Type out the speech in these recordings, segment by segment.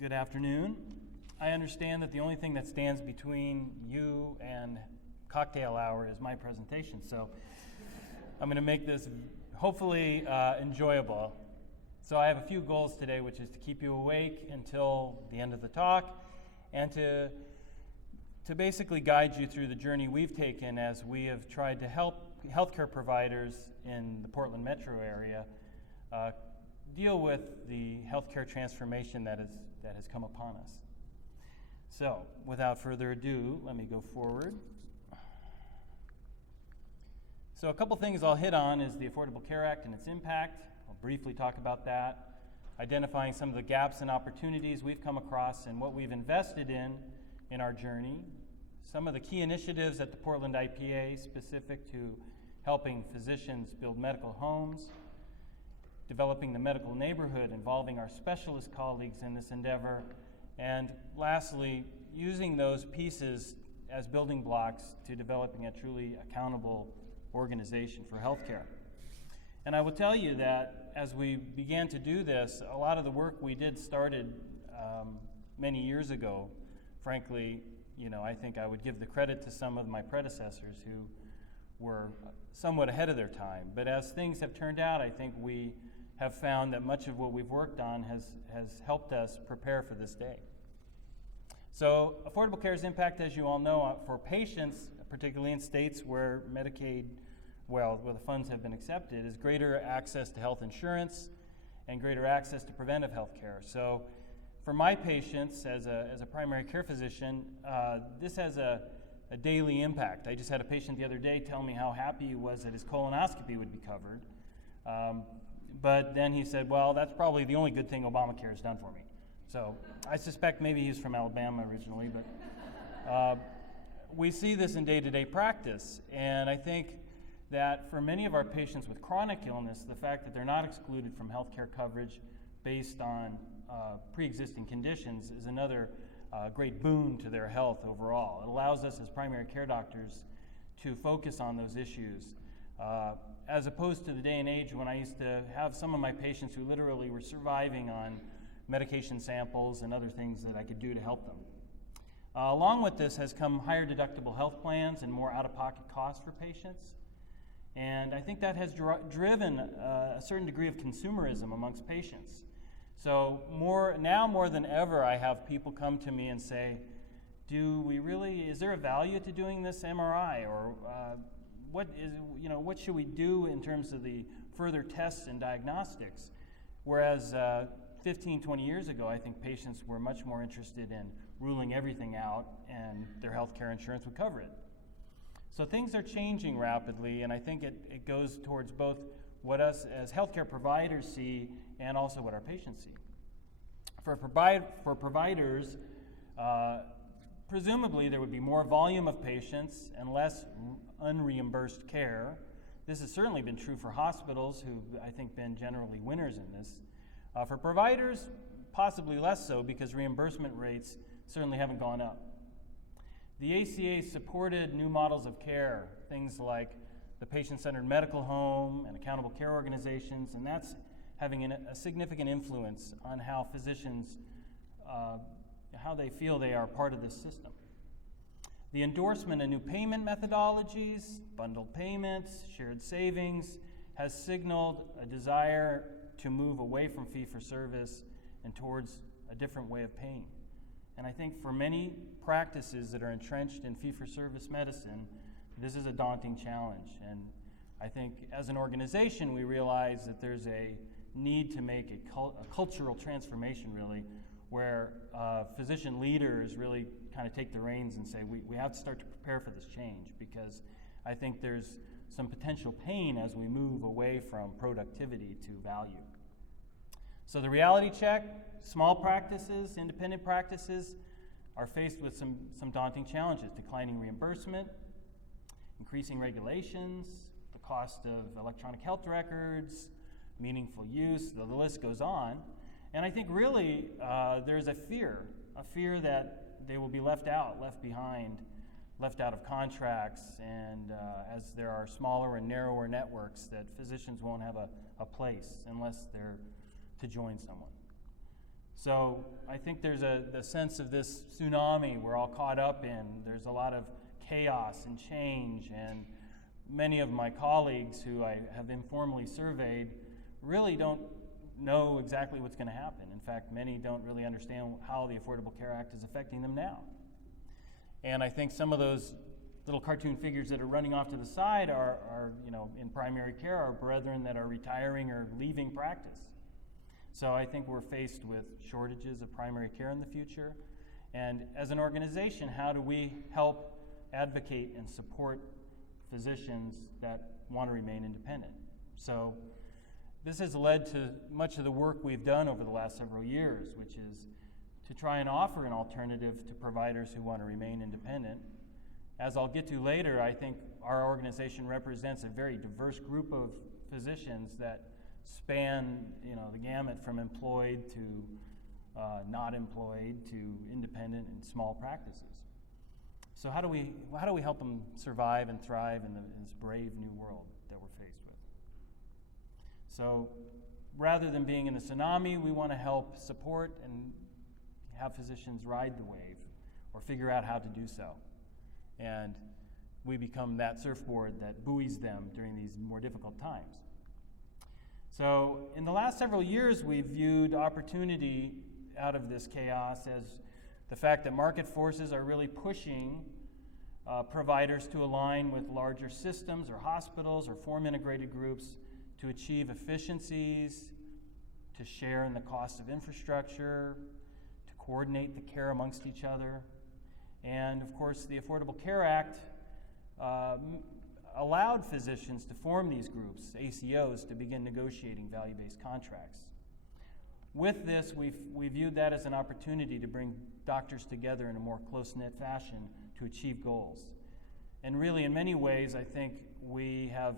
Good afternoon. I understand that the only thing that stands between you and cocktail hour is my presentation, so I'm going to make this hopefully enjoyable. So I have a few goals today, which is to keep you awake until the end of the talk and to basically guide you through the journey we've taken as we have tried to help healthcare providers in the Portland metro area deal with the healthcare transformation that has come upon us. So, without further ado, let me go forward. So a couple things I'll hit on is the Affordable Care Act and its impact. I'll briefly talk about that, identifying some of the gaps and opportunities we've come across and what we've invested in our journey, some of the key initiatives at the Portland IPA specific to helping physicians build medical homes, developing the medical neighborhood involving our specialist colleagues in this endeavor, and lastly, using those pieces as building blocks to developing a truly accountable organization for healthcare. And I will tell you that as we began to do this, a lot of the work we did started many years ago. Frankly, I think I would give the credit to some of my predecessors who were somewhat ahead of their time. But as things have turned out, I think we have found that much of what we've worked on has helped us prepare for this day. So Affordable Care's impact, as you all know, for patients, particularly in states where Medicaid, where the funds have been accepted, is greater access to health insurance and greater access to preventive health care. So for my patients, as a primary care physician, this has a daily impact. I just had a patient the other day tell me how happy he was that his colonoscopy would be covered. But then he said, well, that's probably the only good thing Obamacare has done for me. So I suspect maybe he's from Alabama originally, but we see this in day-to-day practice. And I think that for many of our patients with chronic illness, the fact that they're not excluded from health care coverage based on pre-existing conditions is another great boon to their health overall. It allows us as primary care doctors to focus on those issues. As opposed to the day and age when I used to have some of my patients who literally were surviving on medication samples and other things that I could do to help them. Along with this has come higher deductible health plans and more out-of-pocket costs for patients. And I think that has driven a certain degree of consumerism amongst patients. So now more than ever, I have people come to me and say, is there a value to doing this MRI? Or what should we do in terms of the further tests and diagnostics? Whereas 15, 20 years ago, I think patients were much more interested in ruling everything out and their health care insurance would cover it. So things are changing rapidly, and I think it goes towards both what us as healthcare providers see and also what our patients see. For providers, presumably there would be more volume of patients and less unreimbursed care. This has certainly been true for hospitals, who I think been generally winners in this. For providers, possibly less so because reimbursement rates certainly haven't gone up. The ACA supported new models of care, things like the patient-centered medical home and accountable care organizations, and that's having a significant influence on how physicians, how they feel they are part of this system. The endorsement of new payment methodologies, bundled payments, shared savings, has signaled a desire to move away from fee-for-service and towards a different way of paying. And I think for many practices that are entrenched in fee-for-service medicine, this is a daunting challenge. And I think as an organization, we realize that there's a need to make a cultural transformation, really, where physician leaders really kind of take the reins and say, we have to start to prepare for this change, because I think there's some potential pain as we move away from productivity to value. So the reality check, small practices, independent practices are faced with some daunting challenges: declining reimbursement, increasing regulations, the cost of electronic health records, meaningful use, the list goes on. And I think really there's a fear that they will be left behind, left out of contracts, and as there are smaller and narrower networks, that physicians won't have a place unless they're to join someone. So I think there's the sense of this tsunami we're all caught up in. There's a lot of chaos and change, and many of my colleagues who I have informally surveyed really don't know exactly what's going to happen. In fact, many don't really understand how the Affordable Care Act is affecting them now. And I think some of those little cartoon figures that are running off to the side are in primary care, our brethren that are retiring or leaving practice. So I think we're faced with shortages of primary care in the future. And as an organization, how do we help advocate and support physicians that want to remain independent? So this has led to much of the work we've done over the last several years, which is to try and offer an alternative to providers who want to remain independent. As I'll get to later, I think our organization represents a very diverse group of physicians that span the gamut from employed to not employed to independent and small practices. So how do we help them survive and thrive in this brave new world that we're faced with? So rather than being in the tsunami, we want to help support and have physicians ride the wave or figure out how to do so. And we become that surfboard that buoys them during these more difficult times. So in the last several years, we've viewed opportunity out of this chaos as the fact that market forces are really pushing providers to align with larger systems or hospitals or form integrated groups to achieve efficiencies, to share in the cost of infrastructure, to coordinate the care amongst each other. And of course, the Affordable Care Act allowed physicians to form these groups, ACOs, to begin negotiating value-based contracts. With this, we viewed that as an opportunity to bring doctors together in a more close-knit fashion to achieve goals. And really, in many ways, I think we have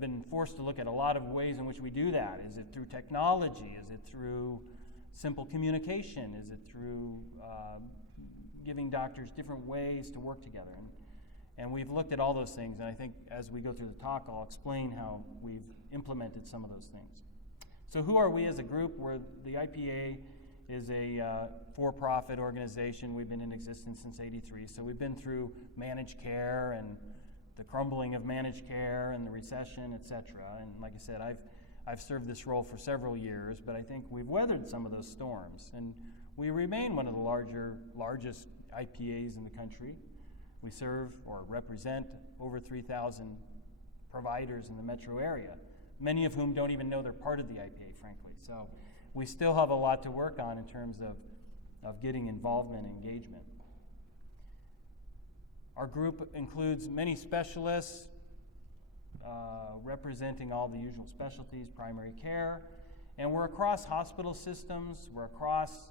been forced to look at a lot of ways in which we do that. Is it through technology? Is it through simple communication? Is it through giving doctors different ways to work together? And we've looked at all those things, and I think as we go through the talk, I'll explain how we've implemented some of those things. So who are we as a group? The IPA is a for-profit organization. We've been in existence since '83, so we've been through managed care and the crumbling of managed care and the recession, et cetera. And like I said, I've served this role for several years, but I think we've weathered some of those storms, and we remain one of the largest IPAs in the country. We serve or represent over 3,000 providers in the metro area, many of whom don't even know they're part of the IPA, frankly. So we still have a lot to work on in terms of getting involvement and engagement. Our group includes many specialists representing all the usual specialties, primary care, and we're across hospital systems. We're across,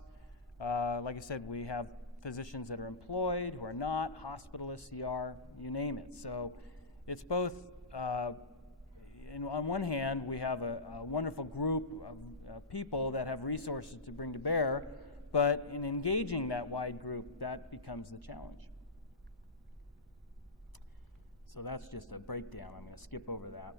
like I said, we have physicians that are employed, who are not, hospitalists, CR, you name it. So it's both, on one hand, we have a wonderful group of people that have resources to bring to bear, but in engaging that wide group, that becomes the challenge. So that's just a breakdown. I'm going to skip over that.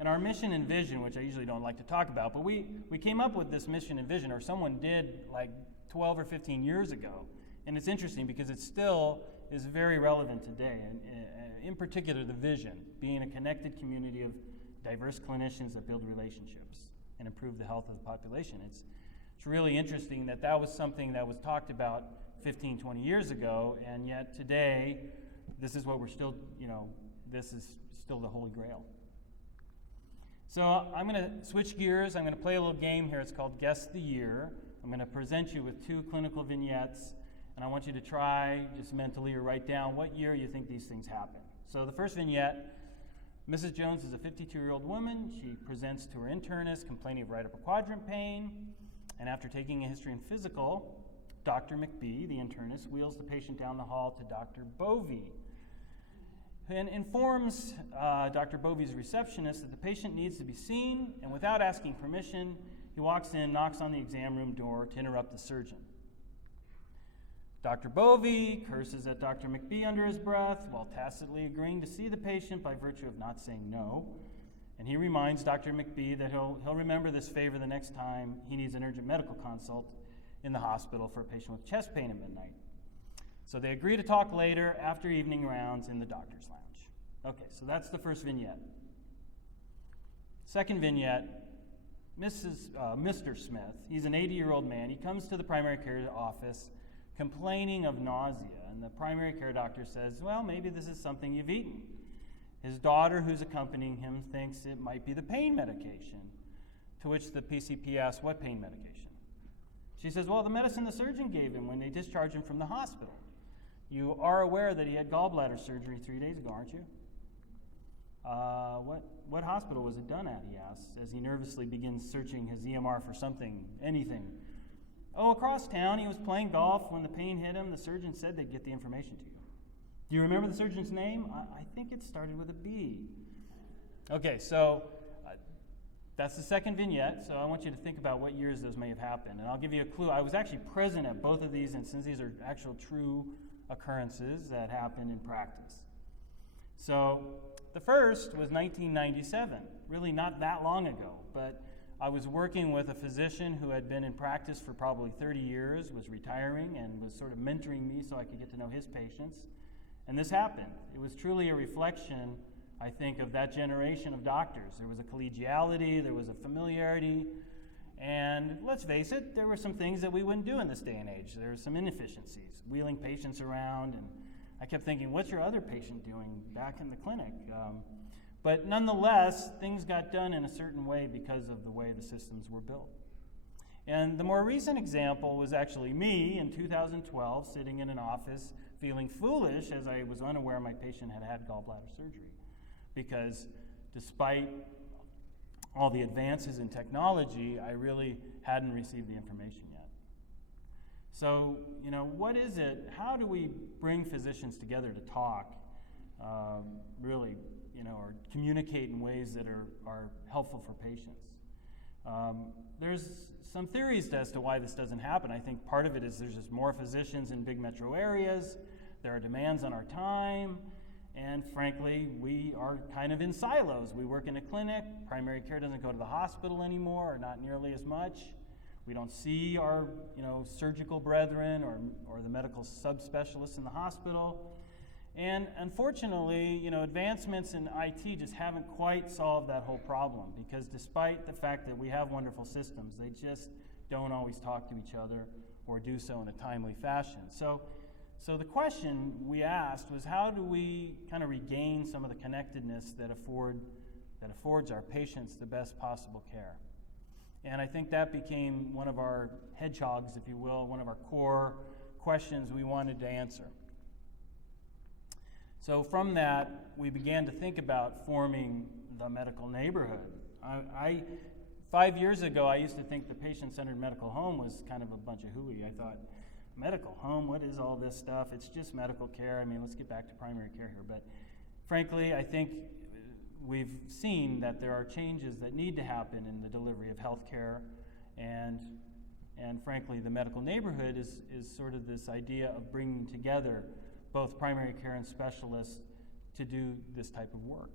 And our mission and vision, which I usually don't like to talk about, but we came up with this mission and vision, or someone did like 12 or 15 years ago. And it's interesting because it still is very relevant today, and in particular the vision, being a connected community of diverse clinicians that build relationships and improve the health of the population. It's really interesting that was something that was talked about 15, 20 years ago, and yet today, this is what we're still, this is still the Holy Grail. So I'm going to switch gears. I'm going to play a little game here. It's called Guess the Year. I'm going to present you with 2 clinical vignettes, and I want you to try just mentally or write down what year you think these things happened. So the first vignette, Mrs. Jones is a 52-year-old woman. She presents to her internist complaining of right upper quadrant pain, and after taking a history and physical, Dr. McBee, the internist, wheels the patient down the hall to Dr. Bovey and informs Dr. Bovey's receptionist that the patient needs to be seen, and without asking permission, he walks in, knocks on the exam room door to interrupt the surgeon. Dr. Bovey curses at Dr. McBee under his breath while tacitly agreeing to see the patient by virtue of not saying no. And he reminds Dr. McBee that he'll remember this favor the next time he needs an urgent medical consult, in the hospital for a patient with chest pain at midnight. So they agree to talk later after evening rounds in the doctor's lounge. Okay, so that's the first vignette. Second vignette, Mr. Smith, he's an 80-year-old man. He comes to the primary care office complaining of nausea, and the primary care doctor says, well, maybe this is something you've eaten. His daughter, who's accompanying him, thinks it might be the pain medication, to which the PCP asks, what pain medication? She says, well, the medicine the surgeon gave him when they discharged him from the hospital. You are aware that he had gallbladder surgery 3 days ago, aren't you? What hospital was it done at, he asks, as he nervously begins searching his EMR for something, anything. Oh, across town, he was playing golf. When the pain hit him, the surgeon said they'd get the information to you. Do you remember the surgeon's name? I think it started with a B. Okay, so that's the second vignette, so I want you to think about what years those may have happened. And I'll give you a clue. I was actually present at both of these, and since these are actual true occurrences that happened in practice. So the first was 1997, really not that long ago, but I was working with a physician who had been in practice for probably 30 years, was retiring, and was sort of mentoring me so I could get to know his patients. And this happened. It was truly a reflection, I think, of that generation of doctors. There was a collegiality, there was a familiarity, and let's face it, there were some things that we wouldn't do in this day and age. There were some inefficiencies, wheeling patients around, and I kept thinking, what's your other patient doing back in the clinic? But nonetheless, things got done in a certain way because of the way the systems were built. And the more recent example was actually me in 2012, sitting in an office feeling foolish as I was unaware my patient had had gallbladder surgery. Because despite all the advances in technology, I really hadn't received the information yet. So, what is it? How do we bring physicians together to talk, really, or communicate in ways that are helpful for patients? There's some theories as to why this doesn't happen. I think part of it is there's just more physicians in big metro areas. There are demands on our time. And frankly, we are kind of in silos. We work in a clinic. Primary care doesn't go to the hospital anymore, or not nearly as much. We don't see our, surgical brethren or the medical subspecialists in the hospital. And unfortunately, advancements in IT just haven't quite solved that whole problem, because despite the fact that we have wonderful systems, they just don't always talk to each other or do so in a timely fashion. So the question we asked was, how do we kind of regain some of the connectedness that affords our patients the best possible care? And I think that became one of our hedgehogs, if you will, one of our core questions we wanted to answer. So from that, we began to think about forming the medical neighborhood. 5 years ago, I used to think the patient-centered medical home was kind of a bunch of hooey. I thought, medical home, what is all this stuff? It's just medical care. I mean, let's get back to primary care here. But frankly, I think we've seen that there are changes that need to happen in the delivery of health care. And frankly, the medical neighborhood is sort of this idea of bringing together both primary care and specialists to do this type of work.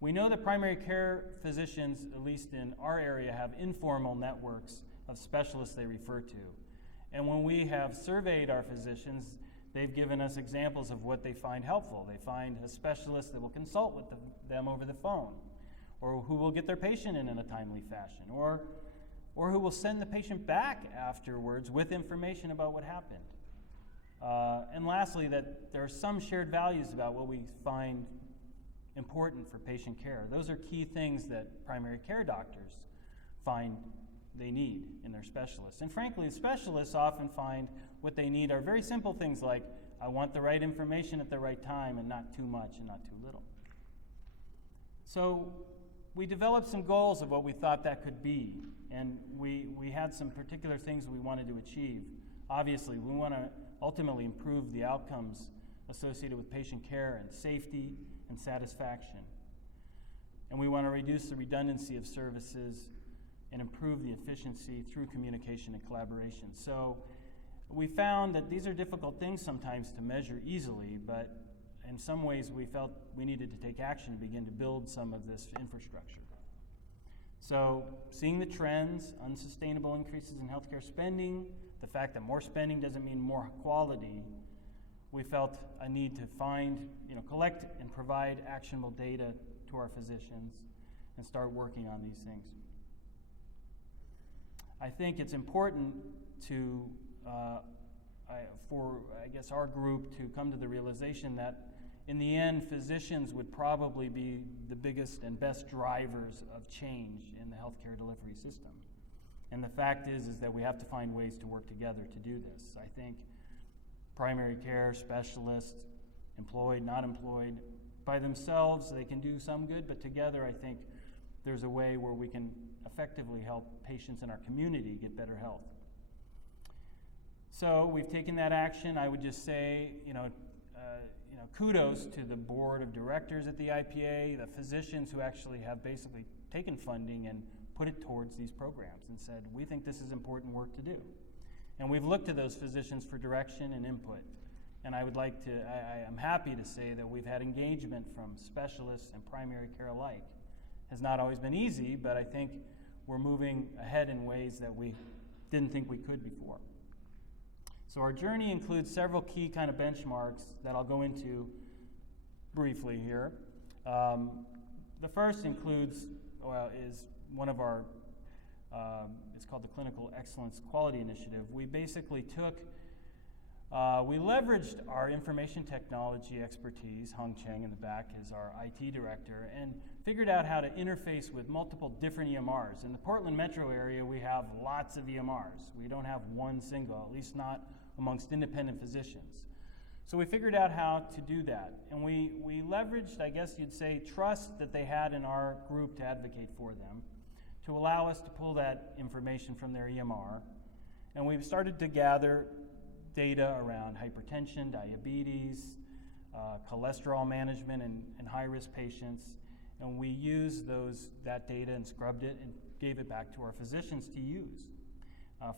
We know that primary care physicians, at least in our area, have informal networks of specialists they refer to. And when we have surveyed our physicians, they've given us examples of what they find helpful. They find a specialist that will consult with them over the phone, or who will get their patient in a timely fashion, or who will send the patient back afterwards with information about what happened. And lastly, that there are some shared values about what we find important for patient care. Those are key things that primary care doctors find they need in their specialists. And frankly, specialists often find what they need are very simple things like, I want the right information at the right time, and not too much and not too little. So we developed some goals of what we thought that could be, and we had some particular things we wanted to achieve. Obviously, we want to ultimately improve the outcomes associated with patient care and safety and satisfaction. And we want to reduce the redundancy of services and improve the efficiency through communication and collaboration. So we found that these are difficult things sometimes to measure easily, but in some ways we felt we needed to take action to begin to build some of this infrastructure. So seeing the trends, unsustainable increases in healthcare spending, the fact that more spending doesn't mean more quality, we felt a need to find, collect and provide actionable data to our physicians and start working on these things. I think it's important to, for our group to come to the realization that in the end, physicians would probably be the biggest and best drivers of change in the healthcare delivery system. And the fact is that we have to find ways to work together to do this. I think primary care specialists, employed, not employed, by themselves, they can do some good, but together I think there's a way where we can effectively help patients in our community get better health. So we've taken that action. I would just say, kudos to the board of directors at the IPA, the physicians who actually have basically taken funding and put it towards these programs and said, we think this is important work to do. And we've looked to those physicians for direction and input. And I am happy to say that we've had engagement from specialists and primary care alike. Has not always been easy, but I think we're moving ahead in ways that we didn't think we could before. So our journey includes several key kind of benchmarks that I'll go into briefly here. The first is one of our, it's called the Clinical Excellence Quality Initiative. We basically we leveraged our information technology expertise. Hong Cheng in the back is our IT director, and figured out how to interface with multiple different EMRs. In the Portland metro area, we have lots of EMRs. We don't have one single, at least not amongst independent physicians. So we figured out how to do that. And we leveraged, I guess you'd say, trust that they had in our group to advocate for them, to allow us to pull that information from their EMR. And we've started to gather data around hypertension, diabetes, cholesterol management in high-risk patients. And we used that data and scrubbed it and gave it back to our physicians to use.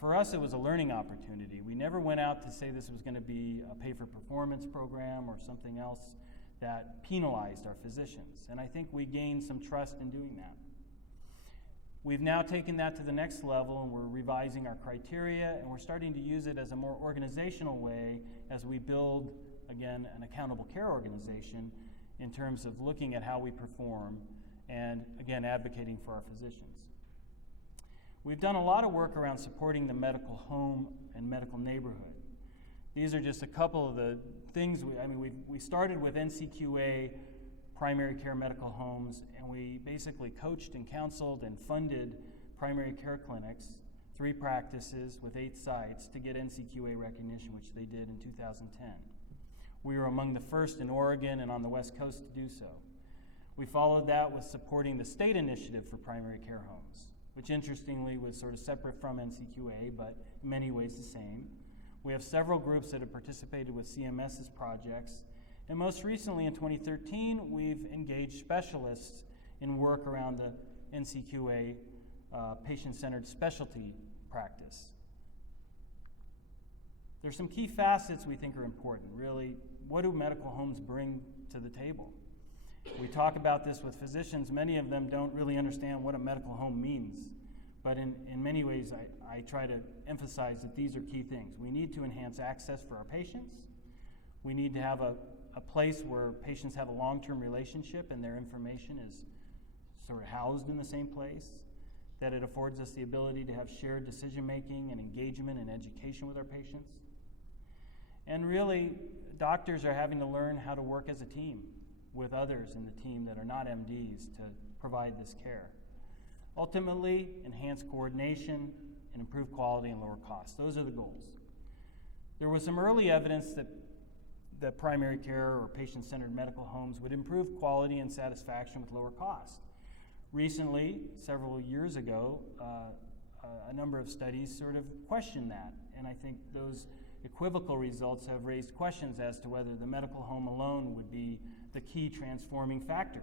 For us, it was a learning opportunity. We never went out to say this was going to be a pay-for-performance program or something else that penalized our physicians. And I think we gained some trust in doing that. We've now taken that to the next level, and we're revising our criteria, and we're starting to use it as a more organizational way as we build, again, an accountable care organization in terms of looking at how we perform and, again, advocating for our physicians. We've done a lot of work around supporting the medical home and medical neighborhood. These are just a couple of the things. We started with NCQA primary care medical homes, and we basically coached and counseled and funded primary care clinics, 3 practices with 8 sites, to get NCQA recognition, which they did in 2010. We were among the first in Oregon and on the West Coast to do so. We followed that with supporting the state initiative for primary care homes, which interestingly was sort of separate from NCQA, but in many ways the same. We have several groups that have participated with CMS's projects, and most recently in 2013, we've engaged specialists in work around the NCQA patient-centered specialty practice. There's some key facets we think are important, really. What do medical homes bring to the table? We talk about this with physicians. Many of them don't really understand what a medical home means. But in many ways, I try to emphasize that these are key things. We need to enhance access for our patients. We need to have a place where patients have a long-term relationship and their information is sort of housed in the same place, that it affords us the ability to have shared decision-making and engagement and education with our patients. And really, doctors are having to learn how to work as a team with others in the team that are not MDs to provide this care. Ultimately, enhance coordination and improve quality and lower costs. Those are the goals. There was some early evidence that primary care or patient-centered medical homes would improve quality and satisfaction with lower cost. Recently, several years ago, a number of studies sort of questioned that, and I think those equivocal results have raised questions as to whether the medical home alone would be the key transforming factor.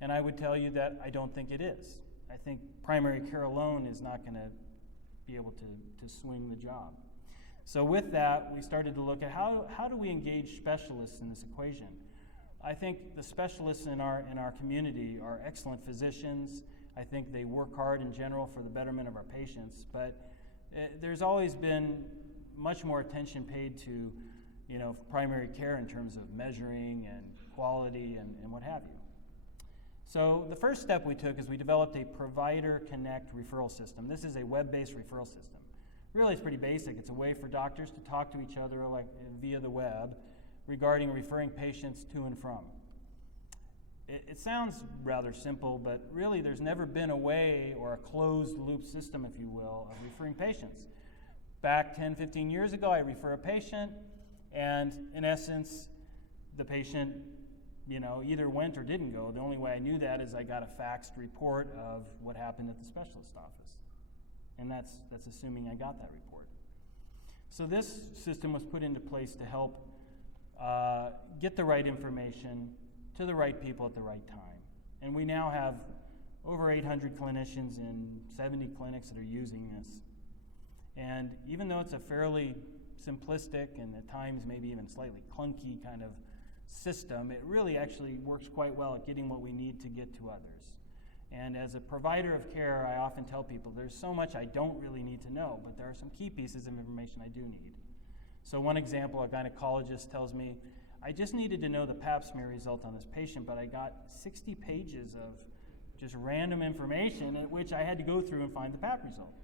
And I would tell you that I don't think it is. I think primary care alone is not going to be able to swing the job. So with that, we started to look at how do we engage specialists in this equation. I think the specialists in our community are excellent physicians. I think they work hard in general for the betterment of our patients, but there's always been much more attention paid to, primary care in terms of measuring and quality and what have you. So the first step we took is we developed a Provider Connect referral system. This is a web-based referral system. Really, it's pretty basic. It's a way for doctors to talk to each other via the web regarding referring patients to and from. It sounds rather simple, but really there's never been a way or a closed loop system, if you will, of referring patients. Back 10, 15 years ago, I refer a patient, and in essence, the patient either went or didn't go. The only way I knew that is I got a faxed report of what happened at the specialist office. And that's assuming I got that report. So this system was put into place to help get the right information to the right people at the right time. And we now have over 800 clinicians in 70 clinics that are using this. And even though it's a fairly simplistic and at times maybe even slightly clunky kind of system, it really actually works quite well at getting what we need to get to others. And as a provider of care, I often tell people there's so much I don't really need to know, but there are some key pieces of information I do need. So one example, a gynecologist tells me, I just needed to know the pap smear result on this patient, but I got 60 pages of just random information at which I had to go through and find the pap result.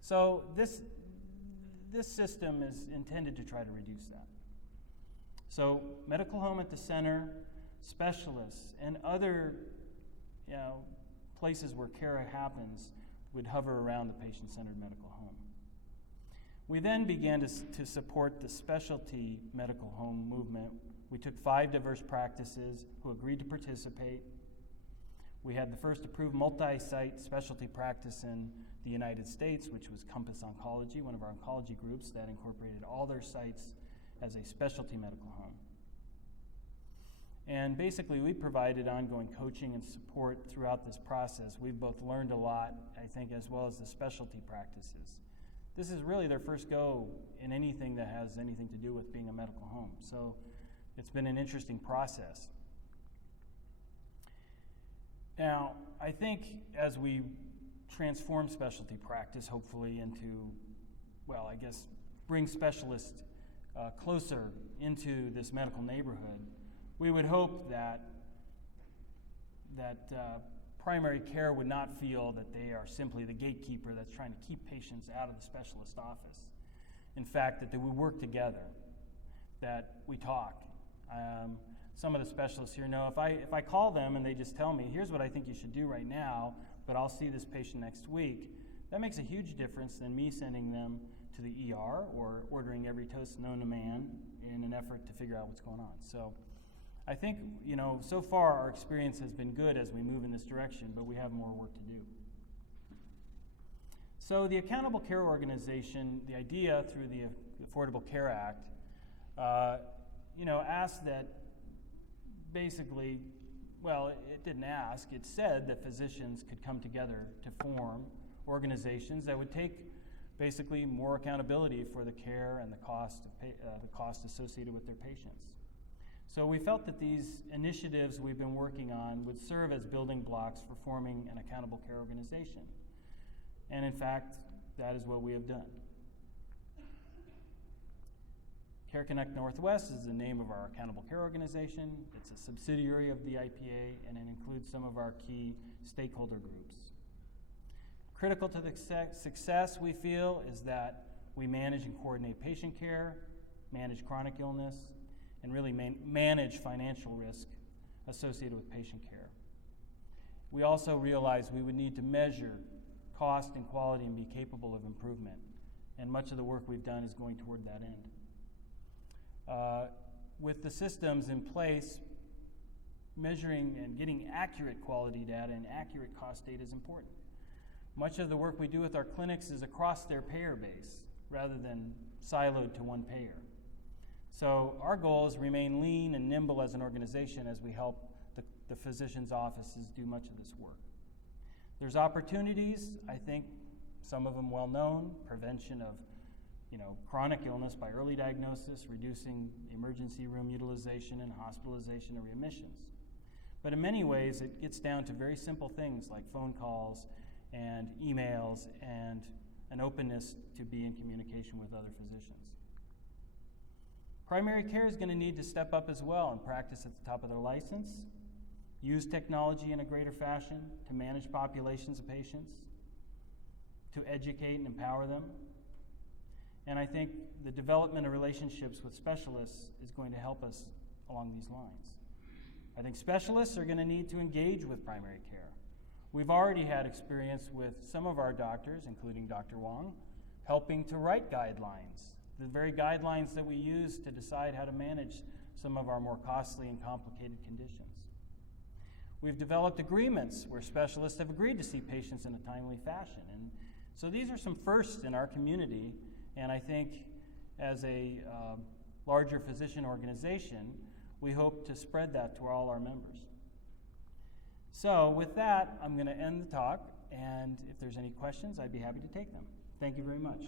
So this system is intended to try to reduce that. So medical home at the center, specialists, and other places where care happens would hover around the patient-centered medical home. We then began to support the specialty medical home movement. We took 5 diverse practices who agreed to participate. We had the first approved multi-site specialty practice in the United States, which was Compass Oncology, one of our oncology groups that incorporated all their sites as a specialty medical home. And basically, we provided ongoing coaching and support throughout this process. We've both learned a lot, I think, as well as the specialty practices. This is really their first go in anything that has anything to do with being a medical home. So it's been an interesting process. Now, I think as we transform specialty practice, hopefully into, bring specialists closer into this medical neighborhood, we would hope that primary care would not feel that they are simply the gatekeeper that's trying to keep patients out of the specialist office. In fact, that they would work together, that we talk. Some of the specialists here know if I call them and they just tell me, here's what I think you should do right now, but I'll see this patient next week, that makes a huge difference than me sending them to the ER or ordering every toast known to man in an effort to figure out what's going on. So I think, so far our experience has been good as we move in this direction, but we have more work to do. So the Accountable Care Organization, the idea through the Affordable Care Act, asked that basically, it didn't ask, it said that physicians could come together to form organizations that would take basically more accountability for the care and the cost associated with their patients. So we felt that these initiatives we've been working on would serve as building blocks for forming an accountable care organization. And in fact, that is what we have done. Care Connect Northwest is the name of our accountable care organization. It's a subsidiary of the IPA, and it includes some of our key stakeholder groups. Critical to the success, we feel, is that we manage and coordinate patient care, manage chronic illness, and really manage financial risk associated with patient care. We also realized we would need to measure cost and quality and be capable of improvement, and much of the work we've done is going toward that end. With the systems in place, measuring and getting accurate quality data and accurate cost data is important. Much of the work we do with our clinics is across their payer base rather than siloed to one payer. So our goal is to remain lean and nimble as an organization as we help the physician's offices do much of this work. There's opportunities, I think some of them well known, prevention of chronic illness by early diagnosis, reducing emergency room utilization and hospitalization and readmissions. But in many ways, it gets down to very simple things like phone calls and emails and an openness to be in communication with other physicians. Primary care is going to need to step up as well and practice at the top of their license, use technology in a greater fashion to manage populations of patients, to educate and empower them. And I think the development of relationships with specialists is going to help us along these lines. I think specialists are going to need to engage with primary care. We've already had experience with some of our doctors, including Dr. Wong, helping to write guidelines, the very guidelines that we use to decide how to manage some of our more costly and complicated conditions. We've developed agreements where specialists have agreed to see patients in a timely fashion. And so these are some firsts in our community, and I think as a larger physician organization, we hope to spread that to all our members. So with that, I'm going to end the talk, and if there's any questions, I'd be happy to take them. Thank you very much.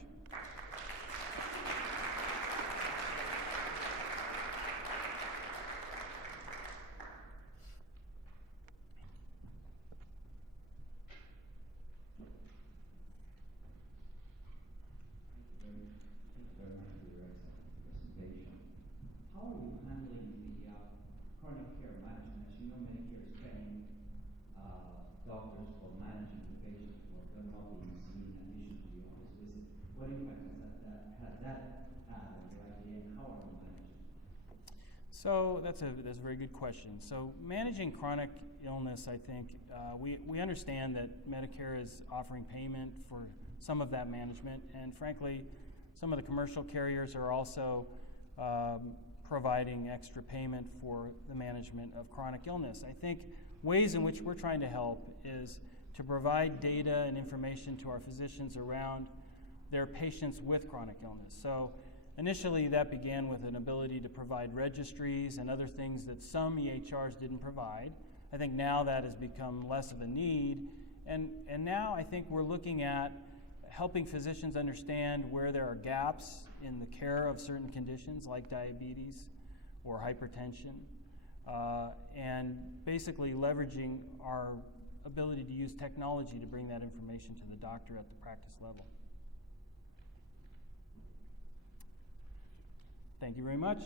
So that's a very good question. So managing chronic illness, I think, we understand that Medicare is offering payment for some of that management, and frankly, some of the commercial carriers are also providing extra payment for the management of chronic illness. I think ways in which we're trying to help is to provide data and information to our physicians around their patients with chronic illness. So initially, that began with an ability to provide registries and other things that some EHRs didn't provide. I think now that has become less of a need, and now I think we're looking at helping physicians understand where there are gaps in the care of certain conditions like diabetes or hypertension, and basically leveraging our ability to use technology to bring that information to the doctor at the practice level. Thank you very much.